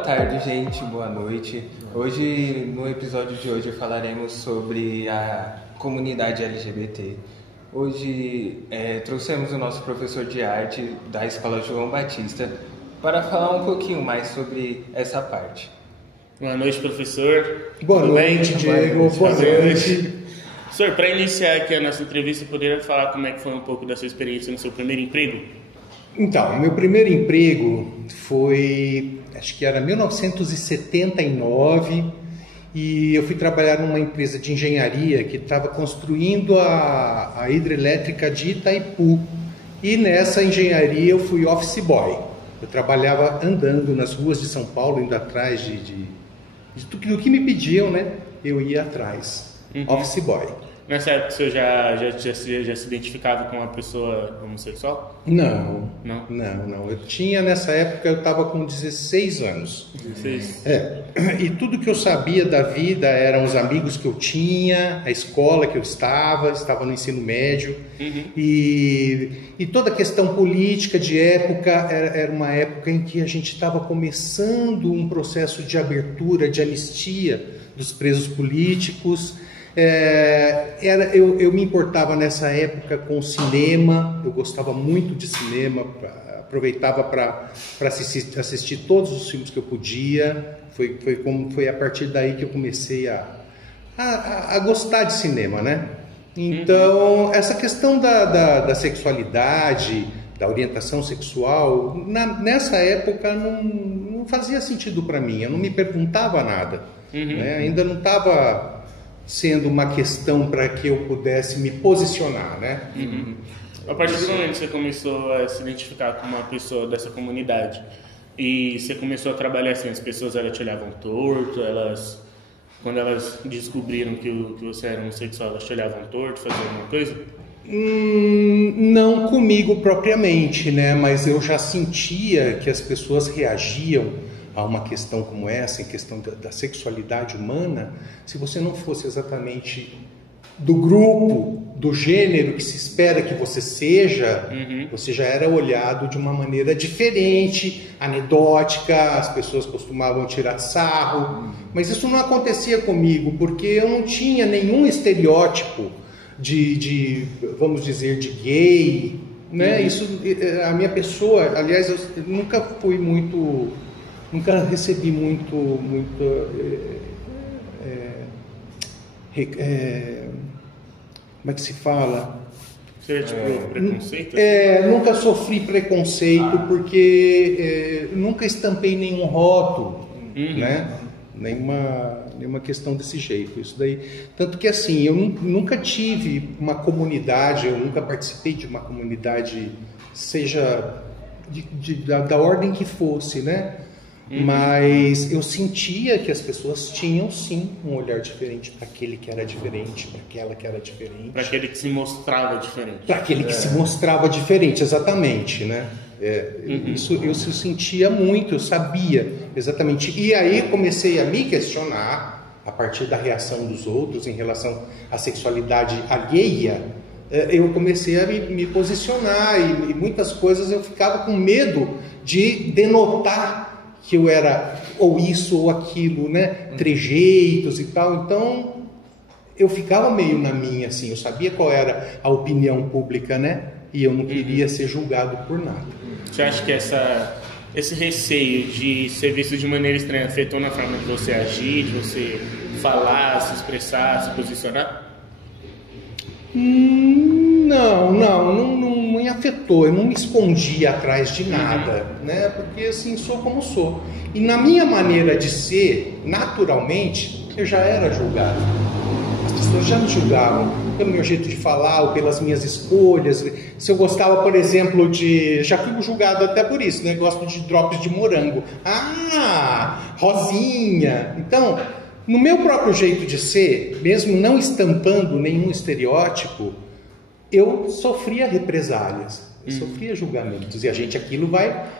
tarde, gente. Boa noite. Hoje, no episódio de hoje, falaremos sobre a comunidade LGBT. Hoje, trouxemos o nosso professor de arte da Escola João Batista para falar um pouquinho mais sobre essa parte. Boa noite, professor. Boa noite, Diego. Boa noite. Professor, para iniciar aqui a nossa entrevista, poderia falar como é que foi um pouco da sua experiência no seu primeiro emprego? Então, meu primeiro emprego foi, acho que era 1979, e eu fui trabalhar numa empresa de engenharia que estava construindo a hidrelétrica de Itaipu. E nessa engenharia eu fui office boy. Eu trabalhava andando nas ruas de São Paulo, indo atrás do que me pediam, né? Eu ia atrás. Office boy. Nessa época você já se identificava com uma pessoa homossexual? Não. Não? Eu tinha, nessa época, eu estava com 16 anos. 16? E tudo que eu sabia da vida eram os amigos que eu tinha, a escola que eu estava no ensino médio. E toda a questão política de época, era uma época em que a gente estava começando um processo de abertura, de anistia dos presos políticos. Eu me importava nessa época com o cinema, eu gostava muito de cinema, aproveitava para assistir todos os filmes que eu podia. Foi a partir daí que eu comecei a gostar de cinema, né? Então, essa questão da sexualidade, da orientação sexual, nessa época não fazia sentido para mim, eu não me perguntava nada, né? Ainda não estava sendo uma questão para que eu pudesse me posicionar, né? A partir do momento que você começou a se identificar com uma pessoa dessa comunidade e você começou a trabalhar assim, as pessoas elas te olhavam torto, quando elas descobriram que você era homossexual, elas te olhavam torto, faziam alguma coisa? Não comigo propriamente, né? Mas eu já sentia que as pessoas reagiam a uma questão como essa, em questão da sexualidade humana, se você não fosse exatamente do grupo, do gênero que se espera que você seja, você já era olhado de uma maneira diferente, anedótica, as pessoas costumavam tirar sarro, mas isso não acontecia comigo, porque eu não tinha nenhum estereótipo de vamos dizer, de gay, né? Isso, a minha pessoa, aliás, eu nunca recebi muito como é que se fala? Seria tipo preconceito? Nunca sofri preconceito porque nunca estampei nenhum rótulo, né? Nenhuma questão desse jeito. Isso daí, tanto que assim, eu nunca tive uma comunidade, eu nunca participei de uma comunidade, seja da ordem que fosse, né? Mas eu sentia que as pessoas tinham sim um olhar diferente para aquele que era diferente, para aquela que era diferente. Para aquele que se mostrava diferente. Para aquele que se mostrava diferente, exatamente, né? Isso eu sentia muito, eu sabia exatamente. E aí comecei a me questionar, a partir da reação dos outros em relação à sexualidade alheia. Eu comecei a me posicionar e muitas coisas eu ficava com medo de denotar que eu era ou isso ou aquilo, né? Trejeitos e tal. Então, eu ficava meio na minha, assim. Eu sabia qual era a opinião pública, né? E eu não queria ser julgado por nada. Você acha que esse receio de ser visto de maneira estranha afetou na forma de você agir, de você falar, se expressar, se posicionar? Não me afetou, eu não me escondi atrás de nada, né? Porque assim, sou como sou. E na minha maneira de ser, naturalmente, eu já era julgado. As pessoas já me julgavam pelo meu jeito de falar ou pelas minhas escolhas. Se eu gostava, por exemplo, já fui julgado até por isso, né? Gosto de drops de morango. Rosinha. Então, no meu próprio jeito de ser, mesmo não estampando nenhum estereótipo, eu sofria represálias, eu sofria julgamentos. E a gente,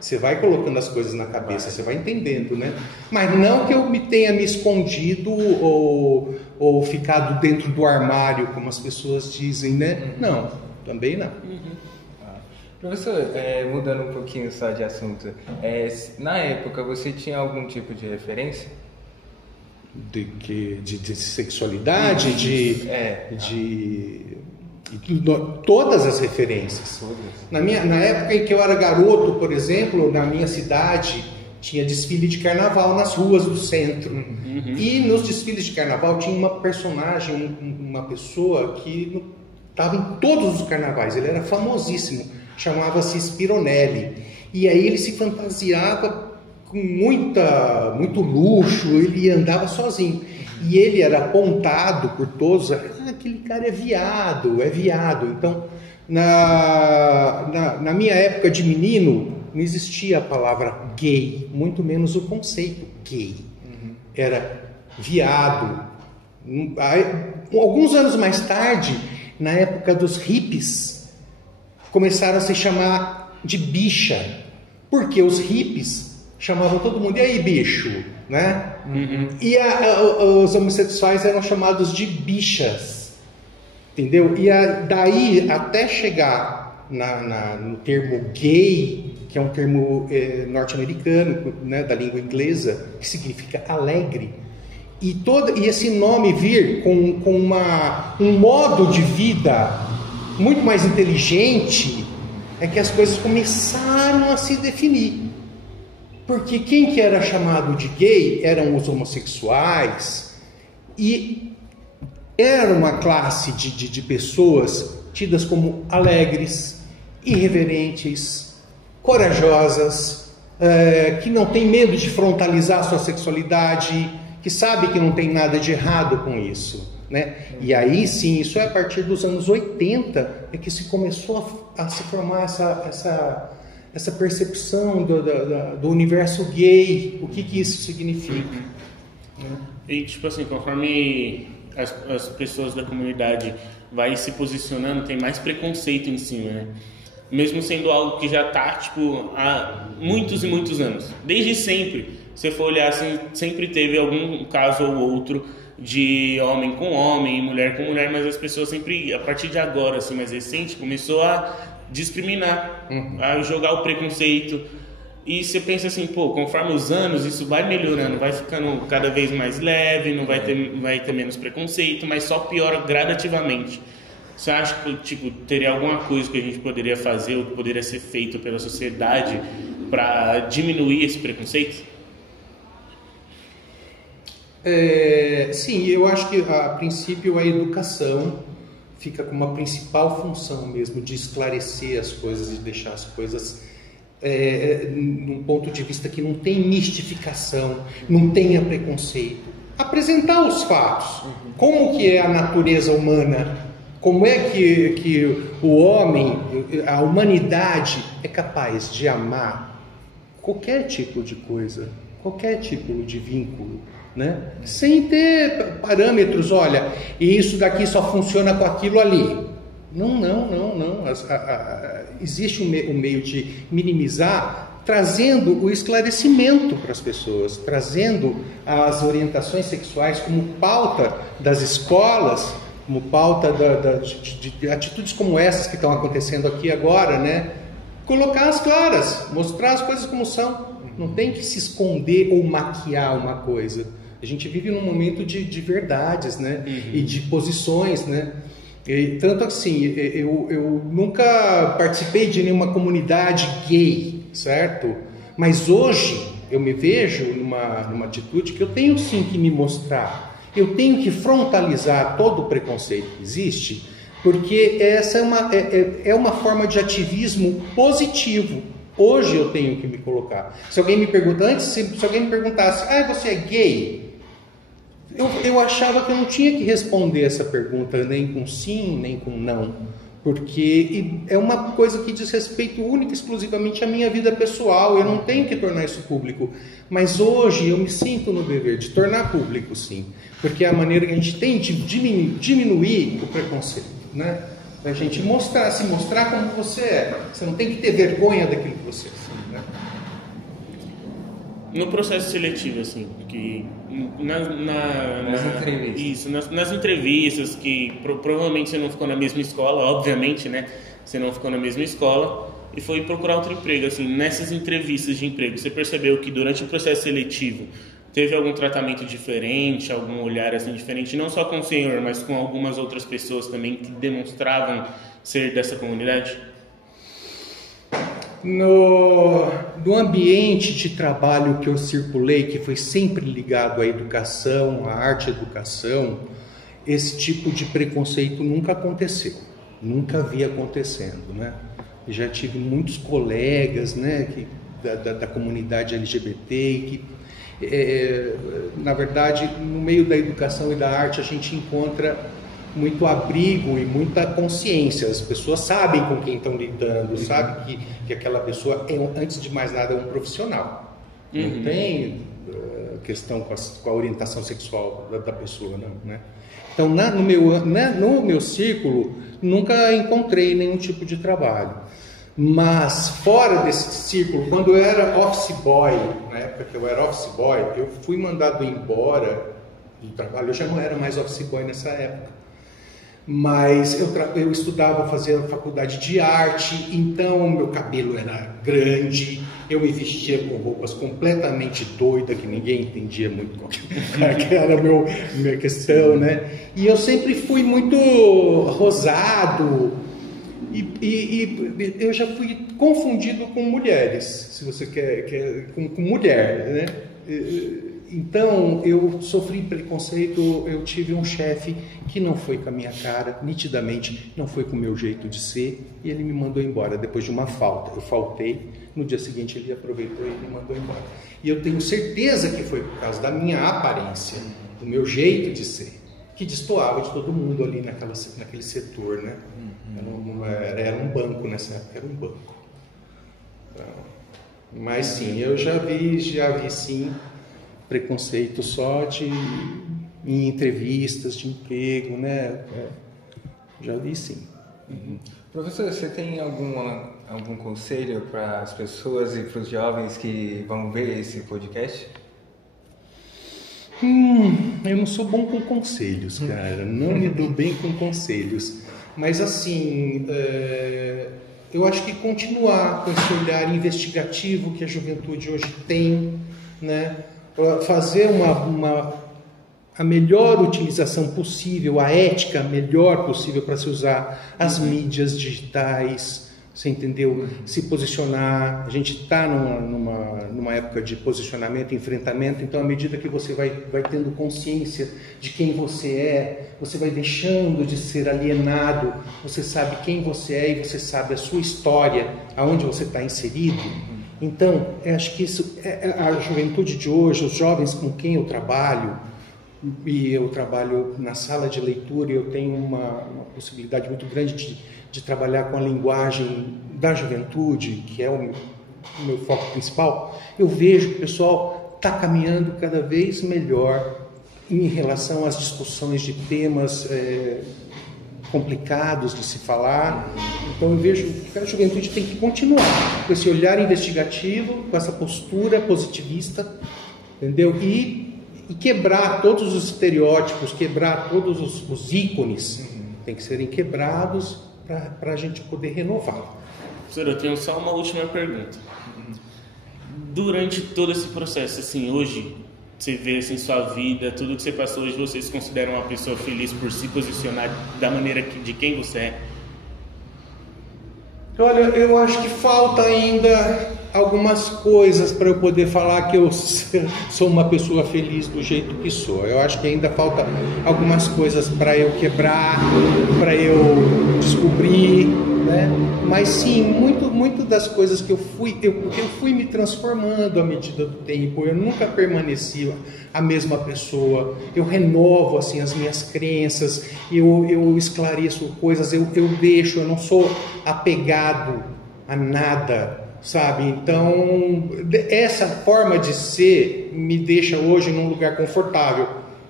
você vai colocando as coisas na cabeça, você vai entendendo, né? Mas não que eu tenha me escondido ou ficado dentro do armário, como as pessoas dizem, né? Não, também não. Professor, mudando um pouquinho só de assunto, na época você tinha algum tipo de referência? De sexualidade, todas as referências. Na época em que eu era garoto, por exemplo, na minha cidade tinha desfile de carnaval nas ruas do centro. E nos desfiles de carnaval tinha uma personagem, uma pessoa que estava em todos os carnavais. Ele era famosíssimo, chamava-se Spironelli. E aí ele se fantasiava com muito luxo, ele andava sozinho. E ele era apontado por todos, aquele cara é viado. Então, na minha época de menino, não existia a palavra gay, muito menos o conceito gay. Era viado. Alguns anos mais tarde, na época dos hippies, começaram a se chamar de bicha, porque os hippies chamavam todo mundo, e aí bicho, né? E os homossexuais eram chamados de bichas, entendeu? E daí até chegar no termo gay, que é um termo norte-americano, né, da língua inglesa, que significa alegre, e esse nome vir com um modo de vida muito mais inteligente, é que as coisas começaram a se definir. Porque quem que era chamado de gay eram os homossexuais, e era uma classe de pessoas tidas como alegres, irreverentes, corajosas, que não tem medo de frontalizar a sua sexualidade, que sabe que não tem nada de errado com isso, né? E aí sim, isso é a partir dos anos 80 é que se começou a se formar essa percepção do universo gay, o que isso significa. E tipo assim, conforme as pessoas da comunidade vai se posicionando, tem mais preconceito em cima, né? Mesmo sendo algo que já está tipo, há muitos e muitos anos. Desde sempre, se você for olhar assim, sempre teve algum caso ou outro de homem com homem, mulher com mulher, mas as pessoas sempre, a partir de agora, assim, mais recente, começou a discriminar, a jogar o preconceito. E você pensa assim, conforme os anos, isso vai melhorando, vai ficando cada vez mais leve, não vai ter menos preconceito, mas só piora gradativamente. Você acha que tipo, teria alguma coisa que a gente poderia fazer ou que poderia ser feito pela sociedade para diminuir esse preconceito? Sim, eu acho que a princípio a educação fica com uma principal função mesmo de esclarecer as coisas e deixar as coisas num ponto de vista que não tem mistificação, não tenha preconceito. Apresentar os fatos, como que é a natureza humana, como é que o homem, a humanidade é capaz de amar qualquer tipo de coisa, qualquer tipo de vínculo, né? Sem ter parâmetros, olha, isso daqui só funciona com aquilo ali. Não. Existe um meio de minimizar, trazendo o esclarecimento para as pessoas, trazendo as orientações sexuais como pauta das escolas, como pauta de atitudes como essas que estão acontecendo aqui agora, né? Colocar as claras, mostrar as coisas como são. Não tem que se esconder ou maquiar uma coisa. A gente vive num momento de verdades, né? E de posições, né? E, tanto assim, eu nunca participei de nenhuma comunidade gay, certo? Mas hoje eu me vejo numa atitude que eu tenho sim que me mostrar. Eu tenho que frontalizar todo o preconceito que existe, porque essa é uma forma de ativismo positivo. Hoje eu tenho que me colocar. Se alguém me pergunta, antes, se alguém me perguntasse, você é gay? Eu achava que eu não tinha que responder essa pergunta nem com sim, nem com não. Porque é uma coisa que diz respeito única e exclusivamente à minha vida pessoal. Eu não tenho que tornar isso público. Mas hoje eu me sinto no dever de tornar público, sim. Porque é a maneira que a gente tem de diminuir o preconceito, né? A gente se mostrar como você é. Você não tem que ter vergonha daquilo que você é, né? No processo seletivo, assim, que nas entrevistas. Isso, nas entrevistas, que provavelmente você não ficou na mesma escola, obviamente, né? Você não ficou na mesma escola. e foi procurar outro emprego. Assim, nessas entrevistas de emprego, você percebeu que durante o processo seletivo teve algum tratamento diferente, algum olhar assim diferente, não só com o senhor, mas com algumas outras pessoas também que demonstravam ser dessa comunidade? No ambiente de trabalho que eu circulei, que foi sempre ligado à educação, à arte e educação, esse tipo de preconceito nunca aconteceu, nunca vi acontecendo, né? Eu já tive muitos colegas, né, da comunidade LGBT, que, na verdade, no meio da educação e da arte, a gente encontra muito abrigo e muita consciência. As pessoas sabem com quem estão lidando, sabem que aquela pessoa, antes de mais nada, é um profissional. Não tem questão com a orientação sexual da pessoa, não, né? Então, no meu círculo, nunca encontrei nenhum tipo de trabalho. Mas, fora desse círculo, quando eu era office boy, na época que eu era office boy, eu fui mandado embora do trabalho. Eu já não era mais office boy nessa época. Mas eu estudava, fazia faculdade de arte, então meu cabelo era grande, eu me vestia com roupas completamente doidas, que ninguém entendia muito qual que era a minha questão, né? E eu sempre fui muito rosado, e eu já fui confundido com mulheres, se você quer com mulher, né? Então, eu sofri preconceito, eu tive um chefe que não foi com a minha cara, nitidamente não foi com o meu jeito de ser, e ele me mandou embora depois de uma falta. Eu faltei, no dia seguinte ele aproveitou e me mandou embora. E eu tenho certeza que foi por causa da minha aparência, do meu jeito de ser, que destoava de todo mundo ali naquele setor, né? Era um banco nessa época, era um banco. Mas sim, eu já vi sim, preconceito só em entrevistas de emprego, né? Já vi sim. Professor, você tem algum conselho para as pessoas e para os jovens que vão ver esse podcast? Eu não sou bom com conselhos, cara. Não me dou bem com conselhos. Mas assim, eu acho que continuar com esse olhar investigativo que a juventude hoje tem, né? Fazer a melhor utilização possível, a ética melhor possível para se usar as mídias digitais, você entendeu? Se posicionar. A gente está numa época de posicionamento e enfrentamento, então à medida que você vai tendo consciência de quem você é, você vai deixando de ser alienado, você sabe quem você é e você sabe a sua história, aonde você está inserido. Então, eu acho que isso a juventude de hoje, os jovens com quem eu trabalho, e eu trabalho na sala de leitura, e eu tenho uma possibilidade muito grande de trabalhar com a linguagem da juventude, que é o meu foco principal. Eu vejo que o pessoal está caminhando cada vez melhor em relação às discussões de temas complicados de se falar. Então eu vejo que a juventude tem que continuar com esse olhar investigativo, com essa postura positivista, entendeu? E quebrar todos os estereótipos, quebrar todos os ícones, tem que serem quebrados para a gente poder renovar. Professor, eu tenho só uma última pergunta. Durante todo esse processo, assim, hoje, você vê assim, sua vida, tudo que você passou hoje, você se considera uma pessoa feliz por se posicionar da maneira de quem você é? Olha, eu acho que falta ainda algumas coisas para eu poder falar que eu sou uma pessoa feliz do jeito que sou. Eu acho que ainda falta algumas coisas para eu quebrar, para eu descobrir, né? Mas sim, muito das coisas que eu fui me transformando à medida do tempo. Eu nunca permaneci a mesma pessoa. Eu renovo assim as minhas crenças, eu esclareço coisas, eu deixo, eu não sou apegado a nada, sabe? Então, essa forma de ser me deixa hoje num lugar confortável,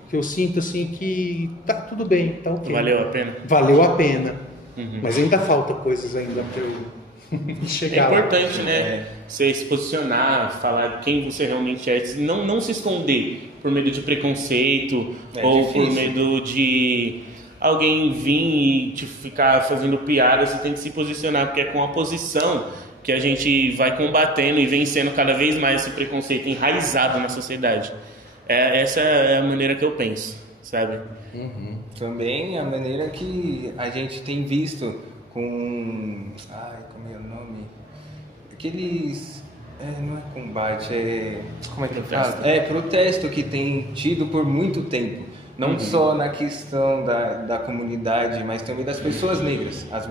que eu sinto assim que tá tudo bem, tá ok. Valeu a pena? Valeu a pena. Mas ainda falta coisas ainda para eu chegar lá. É importante, né? Você se posicionar, falar quem você realmente é, não se esconder por medo de preconceito ou difícil. Por medo de alguém vir e te ficar fazendo piada. Você tem que se posicionar, porque é com a posição que a gente vai combatendo e vencendo cada vez mais esse preconceito enraizado na sociedade. Essa é a maneira que eu penso, sabe? Uhum. Também a maneira que a gente tem visto com... como é o nome? Aqueles... não é combate, como é que Protesto. fala? Protesto que tem tido por muito tempo. Não só na questão da comunidade, mas também das pessoas negras, as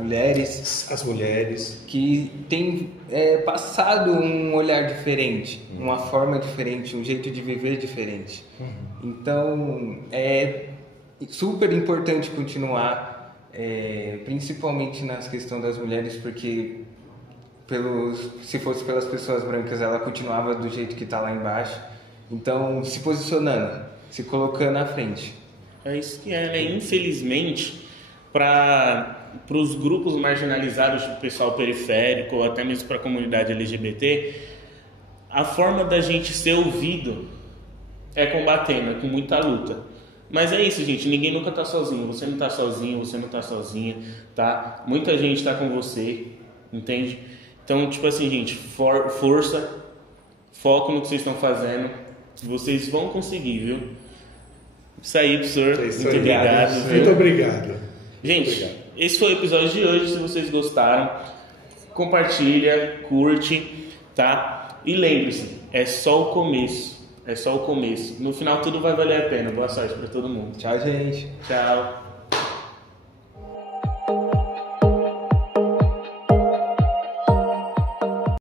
mulheres, que têm passado um olhar diferente, uma forma diferente, um jeito de viver diferente. Então, é super importante continuar, principalmente na questão das mulheres, porque se fosse pelas pessoas brancas, ela continuava do jeito que está lá embaixo. Então, se posicionando, se colocando à frente. É isso que é, né? Infelizmente, para os grupos marginalizados, o pessoal periférico, ou até mesmo para a comunidade LGBT, a forma da gente ser ouvido é combatendo, é com muita luta. Mas é isso, gente, ninguém nunca tá sozinho. Você não tá sozinho, você não tá sozinha, tá? Muita gente tá com você, entende? Então, tipo assim, gente, força, foco no que vocês estão fazendo. Vocês vão conseguir, viu? Isso aí, professor. Muito obrigado. Muito obrigado. Gente, esse foi o episódio de hoje. Se vocês gostaram, compartilha, curte, tá? E lembre-se, é só o começo. É só o começo. No final tudo vai valer a pena. Boa sorte para todo mundo. Tchau, gente. Tchau.